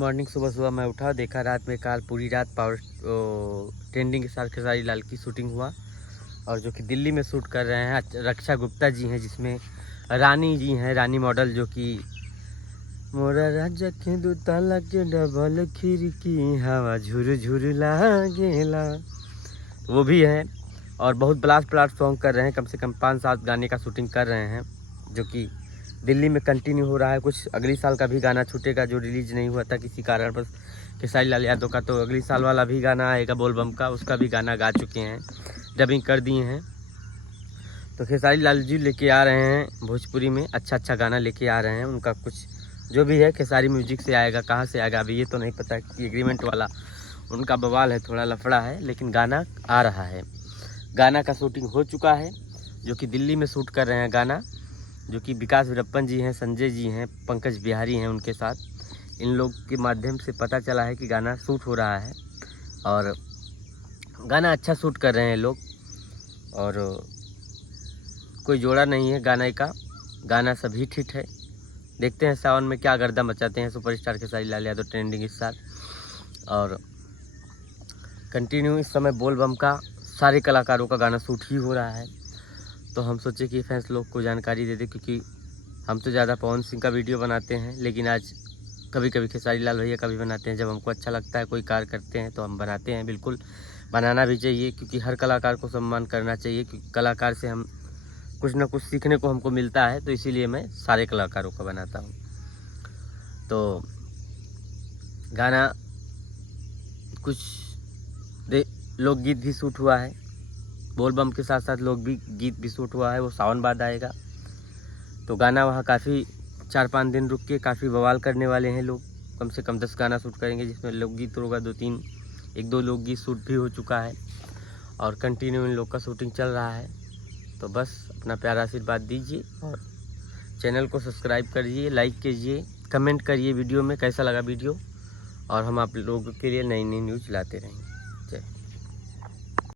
Morning सुबह सुबह मैं उठा, देखा रात में काल पूरी रात पावर ट्रेंडिंग के साथ खेसारी लाल की शूटिंग हुआ। और जो कि दिल्ली में शूट कर रहे हैं रक्षा गुप्ता जी हैं, जिसमें रानी जी हैं, रानी मॉडल, जो कि मोरा राजा के दो ताला के डबल खिड़की हवा झुर झुर लागेला, वो भी हैं। और बहुत ब्लास्ट सॉन्ग कर रहे हैं, कम से कम 5-7 गाने का शूटिंग कर रहे हैं, जो कि दिल्ली में कंटिन्यू हो रहा है। कुछ अगली साल का भी गाना छूटेगा जो रिलीज नहीं हुआ था किसी कारण, बस खेसारी लाल यादव का। तो अगली साल वाला भी गाना आएगा बोलबम का, उसका भी गाना गा चुके हैं, डबिंग कर दिए हैं। तो खेसारी लाल जी लेके आ रहे हैं भोजपुरी में अच्छा गाना लेके आ रहे हैं। उनका कुछ जो भी है खेसारी म्यूजिक से आएगा, कहाँ से आएगा अभी ये तो नहीं पता, कि एग्रीमेंट वाला उनका बवाल है, थोड़ा लफड़ा है, लेकिन गाना आ रहा है। गाना का शूटिंग हो चुका है, जो कि दिल्ली में शूट कर रहे हैं गाना, जो कि विकास वीरप्पन जी हैं, संजय जी हैं, पंकज बिहारी हैं उनके साथ। इन लोग के माध्यम से पता चला है कि गाना शूट हो रहा है और गाना अच्छा शूट कर रहे हैं लोग। और कोई जोड़ा नहीं है गाने का, गाना सभी ठीक है। देखते हैं सावन में क्या गर्दा मचाते हैं superstar Khesari Lal Yadav, trending star. और कंटिन्यू इस समय बोल बम का सारे कलाकारों का गाना शूट ही हो रहा है। तो हम सोचे कि फैंस लोग को जानकारी दे दें, क्योंकि हम तो ज़्यादा पवन सिंह का वीडियो बनाते हैं, लेकिन आज कभी कभी खेसारी लाल भैया का भी बनाते हैं। जब हमको अच्छा लगता है, कोई कार्य करते हैं तो हम बनाते हैं, बिल्कुल बनाना भी चाहिए, क्योंकि हर कलाकार को सम्मान करना चाहिए, क्योंकि कलाकार से हम कुछ ना कुछ सीखने को हमको मिलता है। तो इसीलिए मैं सारे कलाकारों का बनाता हूँ। तो गाना कुछ लोकगीत भी शूट हुआ है, बोल बम के साथ साथ लोक भी गीत भी शूट हुआ है, वो सावन बाद आएगा। तो गाना वहाँ काफ़ी 4-5 दिन रुक के काफ़ी बवाल करने वाले हैं लोग। कम से कम 10 गाना शूट करेंगे, जिसमें लोकगीत होगा 1-2 लोकगीत शूट भी हो चुका है और कंटिन्यू इन लोग का शूटिंग चल रहा है। तो बस अपना प्यारा आशीर्वाद दीजिए और चैनल को सब्सक्राइब करिए, लाइक कीजिए, कमेंट करिए वीडियो में कैसा लगा वीडियो, और हम आप लोगों के लिए नई न्यूज़ लाते रहेंगे।